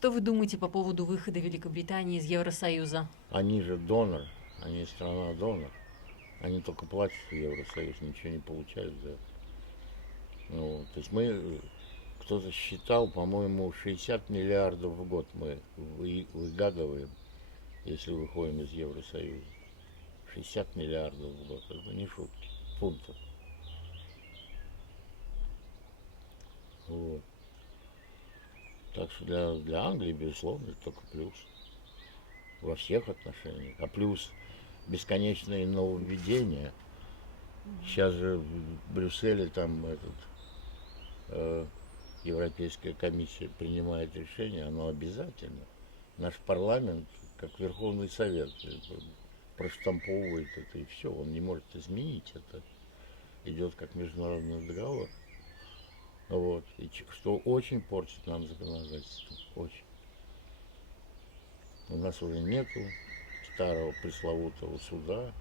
Что вы думаете по поводу выхода Великобритании из Евросоюза? Они же донор, они страна-донор. Они только платят в Евросоюз, ничего не получают за это. Ну, вот. То есть кто-то считал, по-моему, 60 миллиардов в год мы выгадываем, если выходим из Евросоюза. 60 миллиардов в год, это не шутки, фунтов. Вот. Так что для Англии, безусловно, это только плюс во всех отношениях. А плюс бесконечные нововведения. Сейчас же в Брюсселе там э, Европейская комиссия принимает решение, оно обязательно. Наш парламент, как Верховный Совет, проштамповывает это и все. Он не может изменить это. Идет как международный договор. Вот. И что очень портит нам законодательство. Очень. У нас уже нету старого пресловутого суда.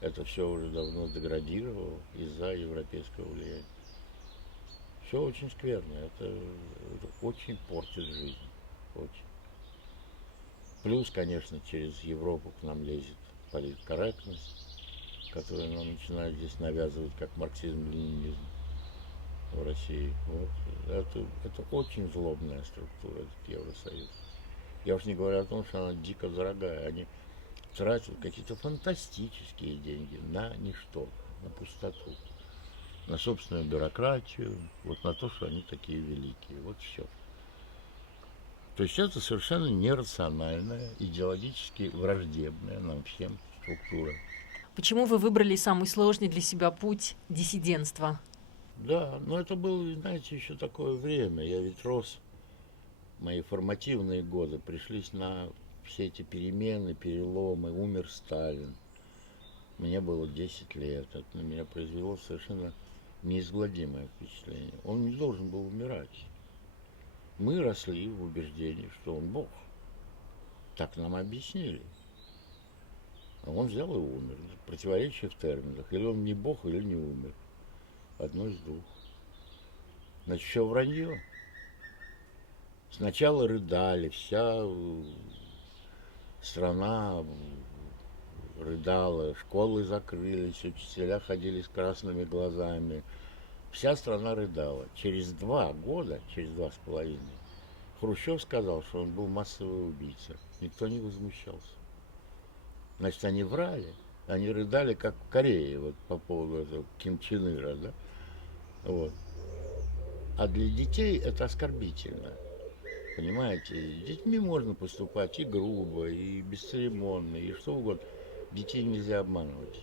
Это все уже давно деградировало из-за европейского влияния. Все очень скверно. Это очень портит жизнь. Очень. Плюс, конечно, через Европу к нам лезет политкорректность, которую нам начинают здесь навязывать как марксизм-ленинизм в России. Вот. Это очень злобная структура, этот Евросоюз. Я уж не говорю о том, что она дико дорогая. Они тратят какие-то фантастические деньги на ничто, на пустоту, на собственную бюрократию, вот на то, что они такие великие. Вот все. То есть это совершенно нерациональная, идеологически враждебная нам всем структура. Почему вы выбрали самый сложный для себя путь диссидентства? Да, но это было, знаете, еще такое время. Я ведь рос, мои формативные годы пришлись на все эти перемены, переломы. Умер Сталин. Мне было 10 лет. Это на меня произвело совершенно неизгладимое впечатление. Он не должен был умирать. Мы росли в убеждении, что он Бог. Так нам объяснили. А он взял и умер. Противоречие в терминах. Или он не Бог, или не умер. Одно из двух. Значит, все вранье. Сначала рыдали, вся страна рыдала, школы закрылись, учителя ходили с красными глазами. Вся страна рыдала. Через 2 года, через 2,5, Хрущев сказал, что он был массовый убийца. Никто не возмущался. Значит, они врали. Они рыдали, как в Корее, вот по поводу этого Ким Чен Ира, да? Вот. А для детей это оскорбительно. Понимаете, с детьми можно поступать и грубо, и бесцеремонно, и что угодно. Детей нельзя обманывать.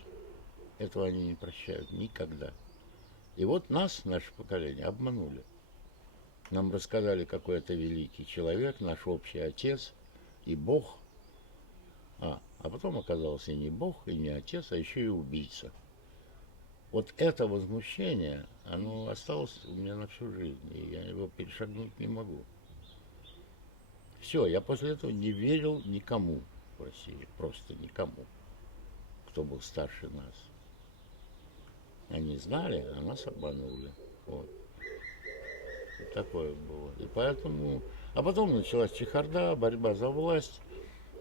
Этого они не прощают никогда. И вот нас, наше поколение, обманули. Нам рассказали, какой это великий человек, наш общий отец и Бог. А потом оказался и не Бог, и не отец, а еще и убийца. Вот это возмущение, оно осталось у меня на всю жизнь, и я его перешагнуть не могу. Все, я после этого не верил никому в России, просто никому, кто был старше нас. Они знали, а нас обманули. Вот. Вот такое было. И поэтому... А потом началась чехарда, борьба за власть.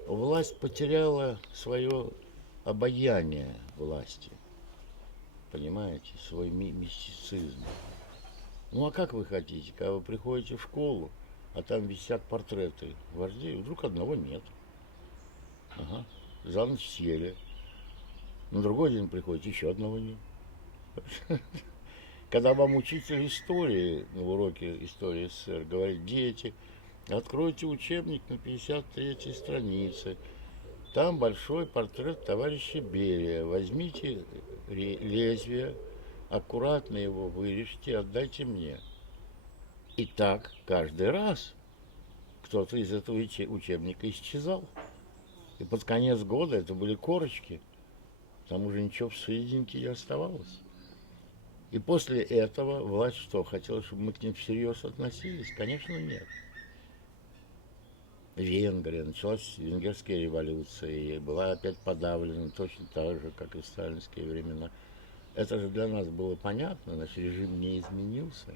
Власть потеряла свое обаяние власти. Понимаете, свой мистицизм. Ну а как вы хотите, когда вы приходите в школу, а там висят портреты вождей, вдруг одного нет. Ага. За ночь съели. На другой день приходите, еще одного нет. Когда вам учитель истории на уроке истории СССР говорит: дети, откройте учебник на 53-й странице. Там большой портрет товарища Берия. Возьмите лезвие, аккуратно его вырежьте, отдайте мне. И так каждый раз кто-то из этого учебника исчезал. И под конец года это были корочки. Там уже ничего в серединке не оставалось. И после этого власть что, хотела, чтобы мы к ним всерьез относились? Конечно, нет. Венгрия, началась венгерская революция, и была опять подавлена точно так же, как и в сталинские времена. Это же для нас было понятно, наш режим не изменился.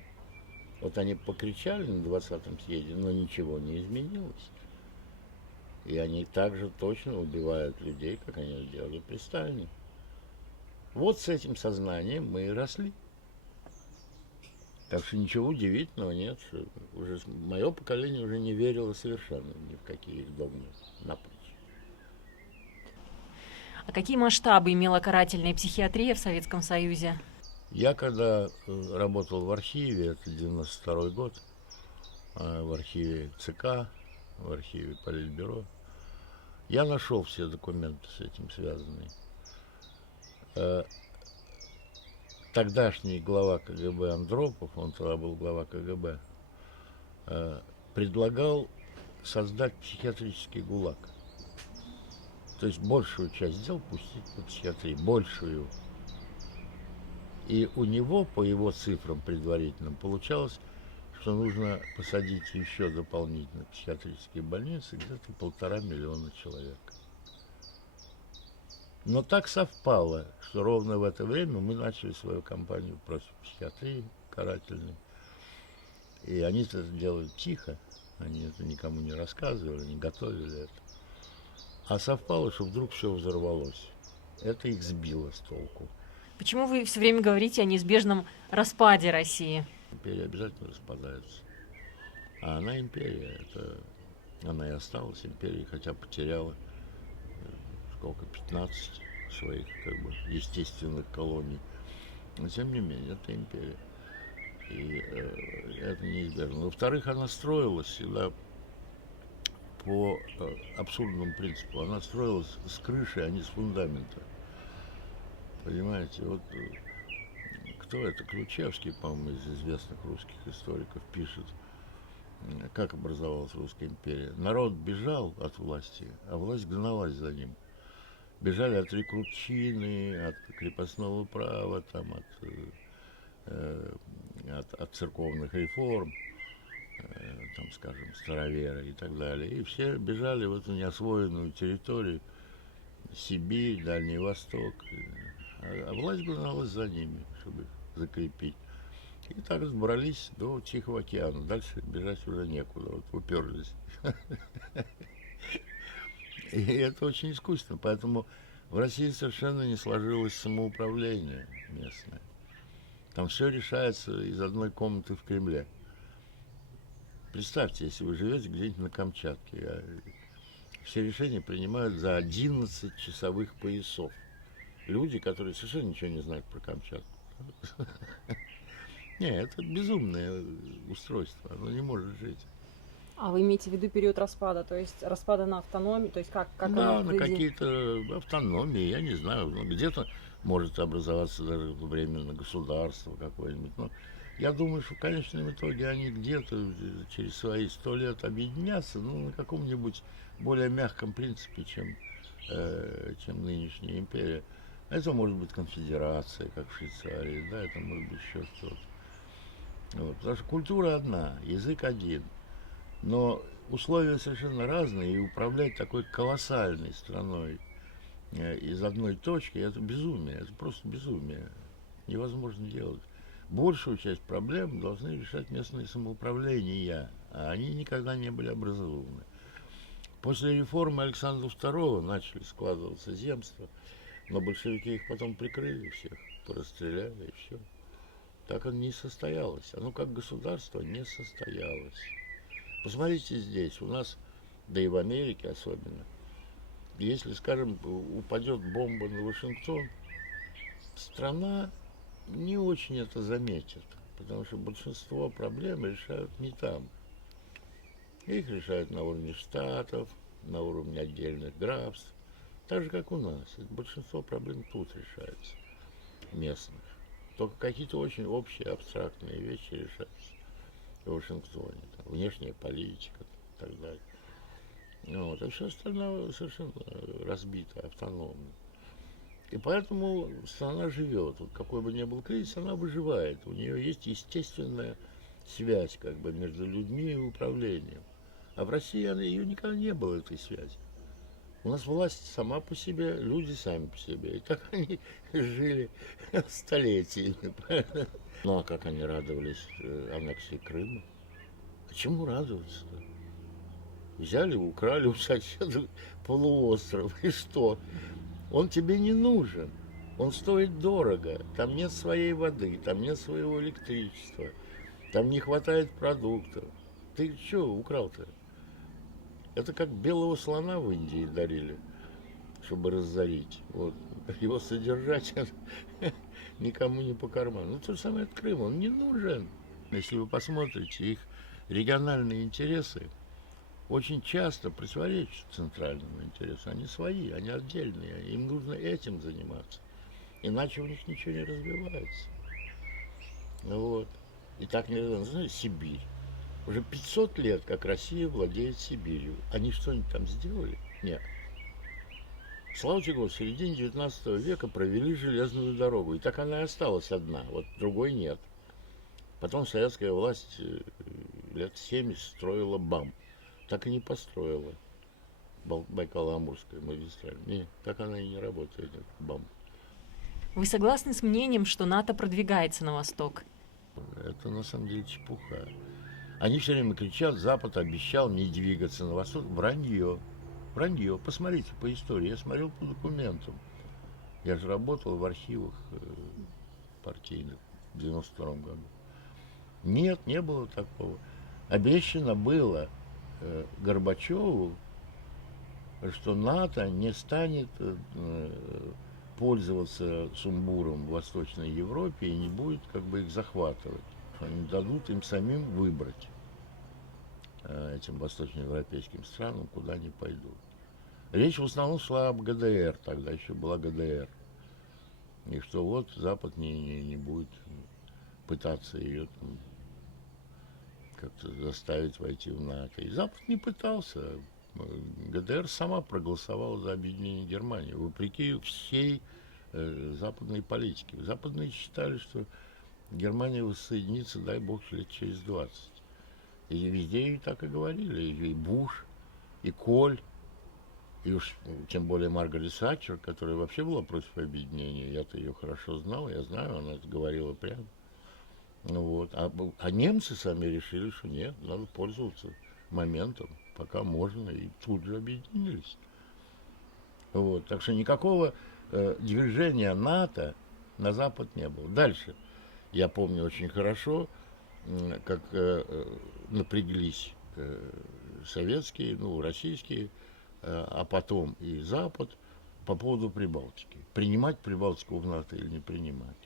Вот они покричали на 20-м съезде, но ничего не изменилось. И они также точно убивают людей, как они это делали при Сталине. Вот с этим сознанием мы и росли. Так что ничего удивительного нет. Что уже мое поколение уже не верило совершенно ни в какие догмы напрочь. А какие масштабы имела карательная психиатрия в Советском Союзе? Я когда работал в архиве, это 92-й год, в архиве ЦК, в архиве Политбюро, я нашел все документы с этим связанные. Тогдашний глава КГБ Андропов, он тогда был глава КГБ, предлагал создать психиатрический ГУЛАГ. То есть большую часть дел пустить по психиатрии, большую. И у него, по его цифрам предварительным, получалось, что нужно посадить еще дополнительно в психиатрические больницы где-то 1,5 миллиона человек. Но так совпало, что ровно в это время мы начали свою кампанию против психиатрии карательной. И они это делают тихо, они это никому не рассказывали, не готовили это. А совпало, что вдруг все взорвалось. Это их сбило с толку. Почему вы все время говорите о неизбежном распаде России? Империя обязательно распадается. А она империя, она и осталась империей, хотя потеряла сколько, 15 своих естественных колоний. Но тем не менее, это империя. И это неизбежно. Во-вторых, она строилась всегда по абсурдному принципу. Она строилась с крыши, а не с фундамента. Понимаете, вот кто это? Ключевский, по-моему, из известных русских историков пишет, как образовалась Русская империя. Народ бежал от власти, а власть гналась за ним. Бежали от рекрутчины, от крепостного права, там, от церковных реформ, там, скажем, староверы и так далее. И все бежали в эту неосвоенную территорию, Сибирь, Дальний Восток. А власть гналась за ними, чтобы их закрепить. И так разбрались до Тихого океана. Дальше бежать уже некуда. Вот уперлись. И это очень искусственно. Поэтому в России совершенно не сложилось самоуправление местное. Там все решается из одной комнаты в Кремле. Представьте, если вы живете где-нибудь на Камчатке, все решения принимают за 11 часовых поясов. Люди, которые совершенно ничего не знают про Камчатку. Нет, это безумное устройство, оно не может жить. А вы имеете в виду период распада, то есть распада на автономию, то есть как Да, оно на какие-то автономии, я не знаю, где-то может образоваться даже временно государство какое-нибудь. Но я думаю, что в конечном итоге они где-то через свои 100 лет объединятся, на каком-нибудь более мягком принципе, чем нынешняя империя. Это может быть конфедерация, как в Швейцарии, да, это может быть еще что-то. Вот, потому что культура одна, язык один. Но условия совершенно разные, и управлять такой колоссальной страной из одной точки, это безумие, это просто безумие. Невозможно делать. Большую часть проблем должны решать местные самоуправления, а они никогда не были образованы. После реформы Александра II начали складываться земства, но большевики их потом прикрыли всех, порастреляли и все. Так оно не состоялось. Оно как государство не состоялось. Посмотрите здесь, у нас, да и в Америке особенно, если, скажем, упадет бомба на Вашингтон, страна не очень это заметит, потому что большинство проблем решают не там. Их решают на уровне штатов, на уровне отдельных графств, так же, как у нас. Большинство проблем тут решается, местных. Только какие-то очень общие, абстрактные вещи решаются в Вашингтоне. Там, внешняя политика и так далее. Вот, а все остальное совершенно разбито, автономно. И поэтому страна живет. Вот какой бы ни был кризис, она выживает. У нее есть естественная связь между людьми и управлением. А в России ее никогда не было, этой связи. У нас власть сама по себе, люди сами по себе. И так они жили столетиями. Ну а как они радовались аннексии Крыма? А чему радоваться-то? Взяли, украли у соседа полуостров. И что? Он тебе не нужен. Он стоит дорого. Там нет своей воды, там нет своего электричества. Там не хватает продуктов. Ты что украл-то? Это как белого слона в Индии дарили, чтобы разорить. Вот. Его содержать никому не по карману. Ну, то же самое от Крыма. Он не нужен. Если вы посмотрите, их региональные интересы очень часто противоречат центральному интересу. Они свои, они отдельные. Им нужно этим заниматься. Иначе у них ничего не развивается. Вот. И так не знаете, Сибирь. Уже 500 лет, как Россия владеет Сибирью. Они что-нибудь там сделали? Нет. Слава Богу, в середине 19 века провели железную дорогу. И так она и осталась одна. Вот другой нет. Потом советская власть лет 70 строила БАМ. Так и не построила. Байкало-Амурская магистраль. Нет, так она и не работает, этот БАМ. Вы согласны с мнением, что НАТО продвигается на восток? Это на самом деле чепуха. Они все время кричат, Запад обещал не двигаться на восток. Вранье. Вранье. Посмотрите по истории. Я смотрел по документам. Я же работал в архивах партийных в 92 году. Нет, не было такого. Обещано было Горбачеву, что НАТО не станет пользоваться сумбуром в Восточной Европе и не будет как бы их захватывать. Они дадут им самим выбрать, этим восточноевропейским странам, куда они пойдут. Речь в основном шла об ГДР, тогда еще была ГДР. И что вот Запад не будет пытаться ее там как-то заставить войти в НАТО. И Запад не пытался. ГДР сама проголосовала за объединение Германии, вопреки всей западной политике. Западные считали, что Германия воссоединится, дай бог, лет через 20. И везде и так и говорили. И Буш, и Коль, и уж тем более Маргарет Сатчер, которая вообще была против объединения. Я-то ее хорошо знал, я знаю, она это говорила прямо. Ну вот. А немцы сами решили, что нет, надо пользоваться моментом, пока можно, и тут же объединились. Вот. Так что никакого движения НАТО на Запад не было. Дальше. Я помню очень хорошо, как напряглись советские, российские, а потом и Запад по поводу Прибалтики. Принимать Прибалтику в НАТО или не принимать.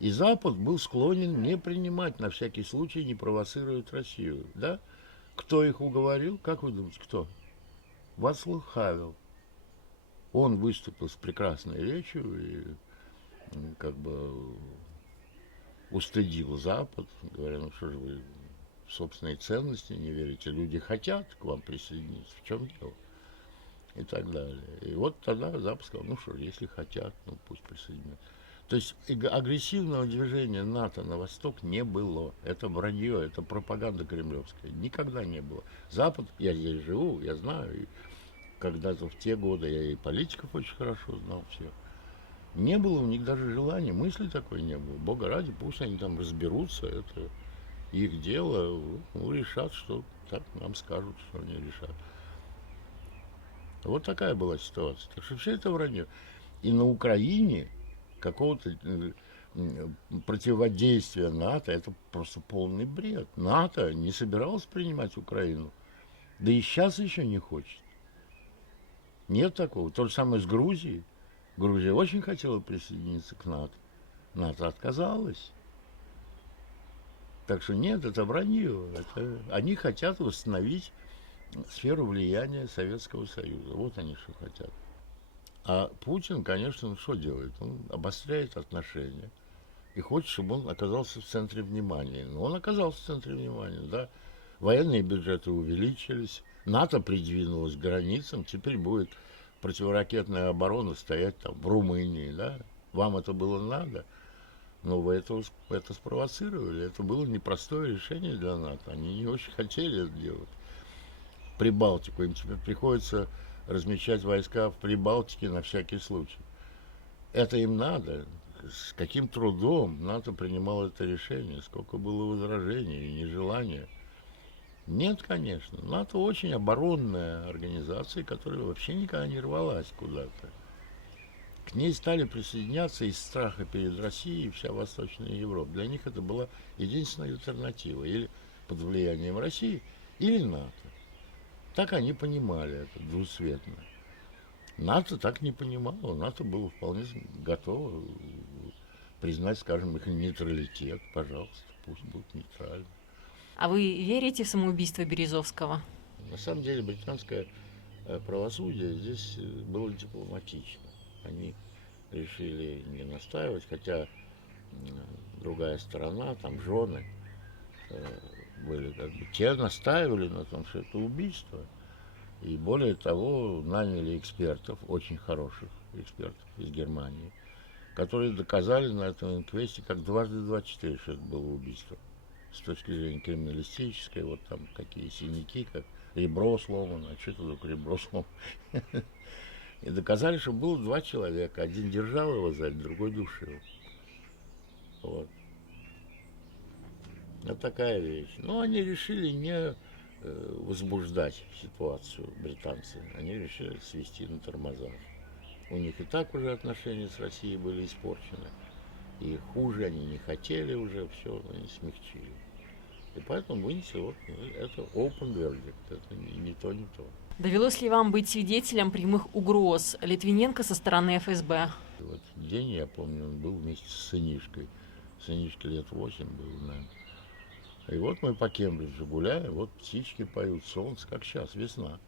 И Запад был склонен не принимать, на всякий случай не провоцировать Россию. Да? Кто их уговорил? Как вы думаете, кто? Вацлав Хавел. Он выступил с прекрасной речью и как бы устыдил Запад, говоря, ну что же вы в собственные ценности не верите, люди хотят к вам присоединиться, в чем дело? И так далее. И вот тогда Запад сказал, ну что, если хотят, ну пусть присоединятся. То есть агрессивного движения НАТО на восток не было. Это вранье, это пропаганда кремлевская. Никогда не было. Запад, я здесь живу, я знаю, и когда-то в те годы я и политиков очень хорошо знал всех. Не было у них даже желания, мысли такой не было. Бога ради, пусть они там разберутся, это их дело, решат, что так нам скажут, что они решат. Вот такая была ситуация. Так что все это вранье. И на Украине какого-то противодействия НАТО, это просто полный бред. НАТО не собиралось принимать Украину. Да и сейчас еще не хочет. Нет такого. То же самое с Грузией. Грузия очень хотела присоединиться к НАТО. НАТО отказалась. Так что нет, это вранье. Они хотят восстановить сферу влияния Советского Союза. Вот они что хотят. А Путин, конечно, что делает? Он обостряет отношения и хочет, чтобы он оказался в центре внимания. Но он оказался в центре внимания, да. Военные бюджеты увеличились, НАТО придвинулось к границам, теперь будет противоракетная оборона стоять там в Румынии, да. Вам это было надо, но вы это спровоцировали. Это было непростое решение для НАТО. Они не очень хотели это делать. Прибалтику им теперь приходится размещать войска в Прибалтике на всякий случай. Это им надо. С каким трудом НАТО принимало это решение, сколько было возражений и нежелания. Нет, конечно. НАТО очень оборонная организация, которая вообще никогда не рвалась куда-то. К ней стали присоединяться из страха перед Россией вся Восточная Европа. Для них это была единственная альтернатива. Или под влиянием России, или НАТО. Так они понимали это двусветно. НАТО так не понимало. НАТО было вполне готово признать, скажем, их нейтралитет. Пожалуйста, пусть будут нейтральны. А вы верите в самоубийство Березовского? На самом деле британское правосудие здесь было дипломатично. Они решили не настаивать, хотя другая сторона, там жены были, как бы, те настаивали на том, что это убийство. И более того, наняли экспертов, очень хороших экспертов из Германии, которые доказали на этом инквесте, как дважды 24, что это было убийство. С точки зрения криминалистической, вот там какие синяки, как ребро сломано, а что это только ребро сломано. И доказали, что было два человека. Один держал его сзади, другой душил. Вот. Вот такая вещь. Но они решили не возбуждать ситуацию, британцы. Они решили свести на тормозах. У них и так уже отношения с Россией были испорчены. И хуже они не хотели уже, все, они смягчили. И поэтому вынесли вот это open verdict, это не то, не то. Довелось ли вам быть свидетелем прямых угроз Литвиненко со стороны ФСБ? И вот день, я помню, он был вместе с сынишкой. Сынишке лет 8 был, наверное. И вот мы по Кембриджу гуляем, вот птички поют, солнце, как сейчас, весна.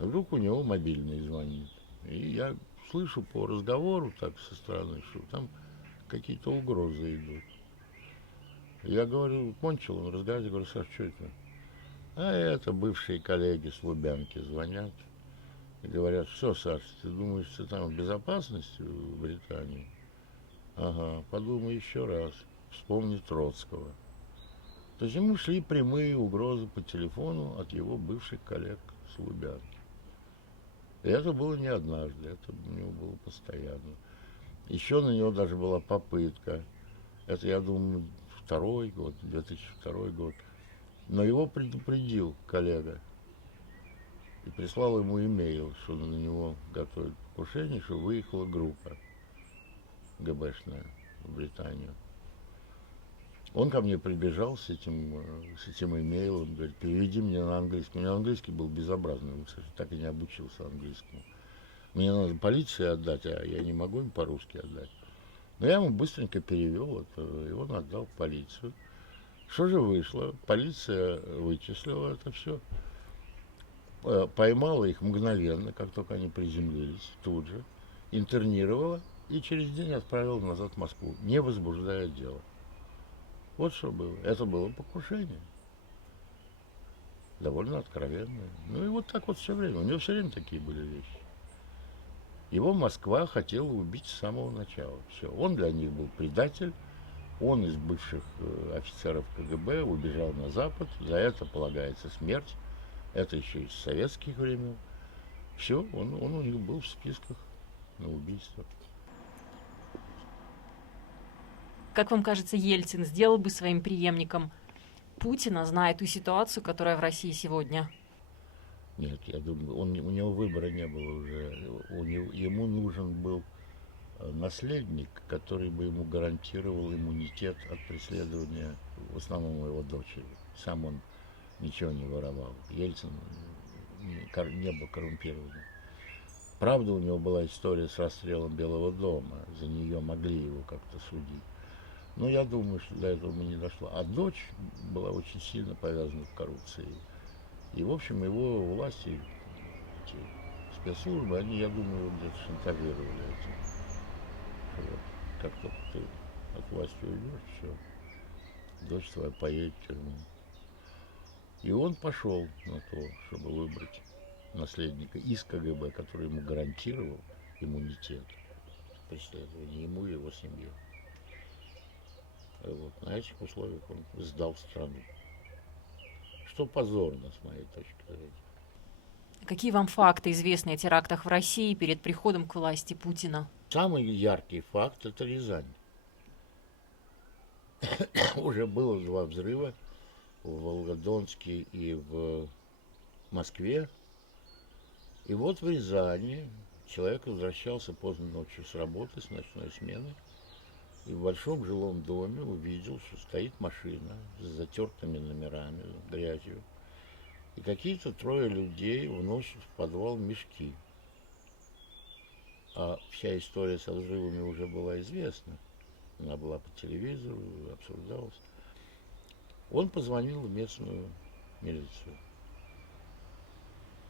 И вдруг у него мобильный звонит. И я слышу по разговору так со стороны, что там какие-то угрозы идут. Я говорю, кончил он разговаривать, я говорю: Саш, что это? А это бывшие коллеги с Лубянки звонят и говорят: что, Саш, ты думаешь, ты там в безопасности в Британии? Ага, подумай еще раз, вспомни Троцкого. То есть ему шли прямые угрозы по телефону от его бывших коллег с Лубянки. И это было не однажды, это у него было постоянно. Еще на него даже была попытка. Это, я думаю, 2002 год. Но его предупредил коллега и прислал ему имейл, что на него готовят покушение, что выехала группа ГБшная в Британию. Он ко мне прибежал с этим имейлом, говорит: переведи мне на английский. У меня английский был безобразный, он, кстати, так и не обучился английскому. Мне надо полиции отдать, а я не могу им по-русски отдать. Но я ему быстренько перевел это, и он отдал в полицию. Что же вышло? Полиция вычислила это все, поймала их мгновенно, как только они приземлились, тут же, интернировала и через день отправила назад в Москву, не возбуждая дело. Вот что было. Это было покушение. Довольно откровенное. Ну и вот так вот все время. У него все время такие были вещи. Его Москва хотела убить с самого начала. Все. Он для них был предатель. Он из бывших офицеров КГБ убежал на Запад. За это полагается смерть. Это еще из советских времен. Все, он у них был в списках на убийство. Как вам кажется, Ельцин сделал бы своим преемником Путина, зная ту ситуацию, которая в России сегодня? Нет, я думаю, у него выбора не было уже. Ему нужен был наследник, который бы ему гарантировал иммунитет от преследования, в основном его дочери. Сам он ничего не воровал. Ельцин не был коррумпированным. Правда, у него была история с расстрелом Белого дома. За нее могли его как-то судить. Но я думаю, что до этого бы не дошло. А дочь была очень сильно повязана с коррупцией. И, в общем, его власти, спецслужбы, они, я думаю, где-то шантажировали этим. Вот. Как только ты от власти уйдешь, все, дочь твоя поедет в тюрьму. И он пошел на то, чтобы выбрать наследника из КГБ, который ему гарантировал иммунитет преследования, ему и его семье. Вот. На этих условиях он сдал страну. Что позорно, с моей точки зрения. Какие вам факты известны о терактах в России перед приходом к власти Путина? Самый яркий факт – это Рязань. Уже было 2 взрыва в Волгодонске и в Москве. И вот в Рязани человек возвращался поздно ночью с работы, с ночной смены, и в большом жилом доме увидел, что стоит машина с затертыми номерами, грязью. И какие-то 3 людей вносят в подвал мешки. А вся история со взрывами уже была известна. Она была по телевизору, обсуждалась. Он позвонил в местную милицию.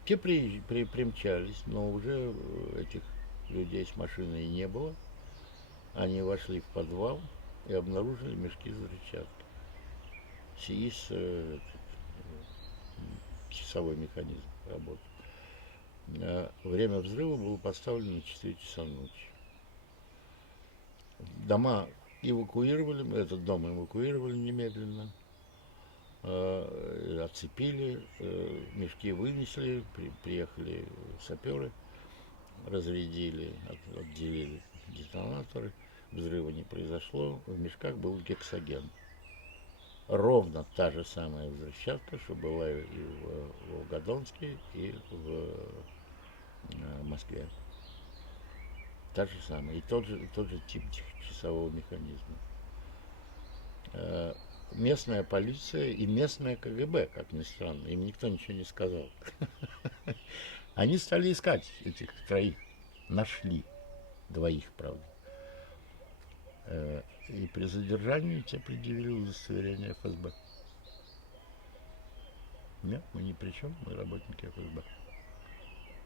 Те примчались, но уже этих людей с машиной не было. Они вошли в подвал и обнаружили мешки с взрывчаткой. СИИС, часовой механизм работал. Время взрыва было поставлено на 4 часа ночи. Дома эвакуировали, этот дом эвакуировали немедленно, отцепили, мешки вынесли, приехали саперы, разрядили, отделили детонаторы, взрыва не произошло, в мешках был гексоген. Ровно та же самая взрывчатка, что была и в Волгодонске, и в Москве. Та же самая. И тот же тип часового механизма. Местная полиция и местная КГБ, как ни странно, им никто ничего не сказал. Они стали искать этих 3. Нашли 2, правда. И при задержании тебе предъявили удостоверение ФСБ. Нет, мы ни при чем, мы работники ФСБ.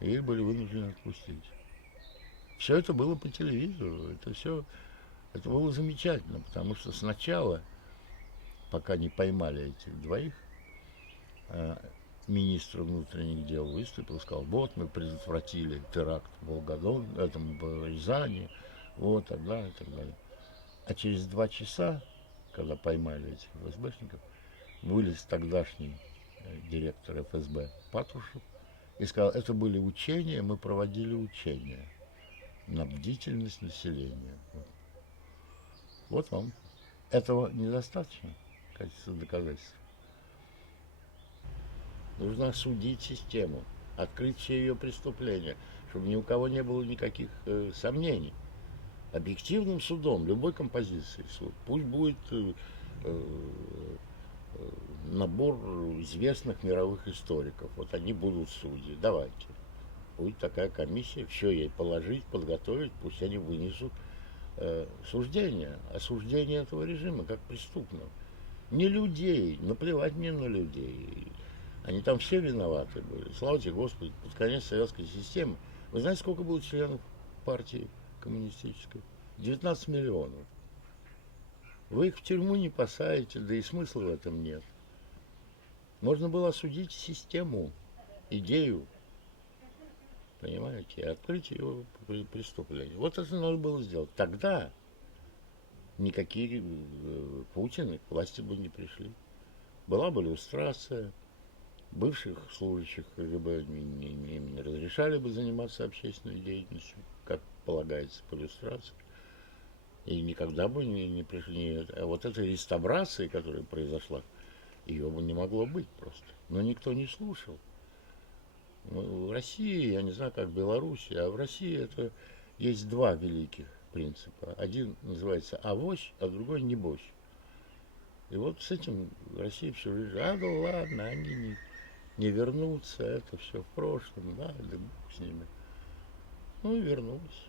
И их были вынуждены отпустить. Все это было по телевизору, это было замечательно, потому что сначала, пока не поймали этих 2, министр внутренних дел выступил, сказал: вот мы предотвратили теракт в в Рязани, вот так далее, и так далее. А через 2 часа, когда поймали этих ФСБшников, вылез тогдашний директор ФСБ Патрушев и сказал: это были учения, мы проводили учения на бдительность населения. Вот вам. Этого недостаточно в качестве доказательств. Нужно судить систему, открыть все ее преступления, чтобы ни у кого не было никаких сомнений. Объективным судом любой композиции суд. Пусть будет набор известных мировых историков. Вот они будут судьи. Давайте. Будет такая комиссия, все ей положить, подготовить, пусть они вынесут суждение. Осуждение этого режима как преступного. Не людей, наплевать мне на людей. Они там все виноваты были. Слава тебе, Господи, под конец советской системы. Вы знаете, сколько было членов партии коммунистической? 19 миллионов. Вы их в тюрьму не посадите, да и смысла в этом нет. Можно было осудить систему, идею, понимаете, и открыть ее преступление. Вот это надо было сделать. Тогда никакие Путины к власти бы не пришли. Была бы иллюстрация. Бывших служащих КГБ не разрешали бы заниматься общественной деятельностью, как полагается по иллюстрации. И никогда бы не пришли. А вот этой реставрации, которая произошла, ее бы не могло быть просто. Но никто не слушал. В России, я не знаю, как в Беларуси, а в России это есть 2 великих принципа. Один называется авось, а другой небось. И вот с этим Россия все жизнь: да ладно, они не вернутся, это все в прошлом, да бог с ними. Ну и вернулась.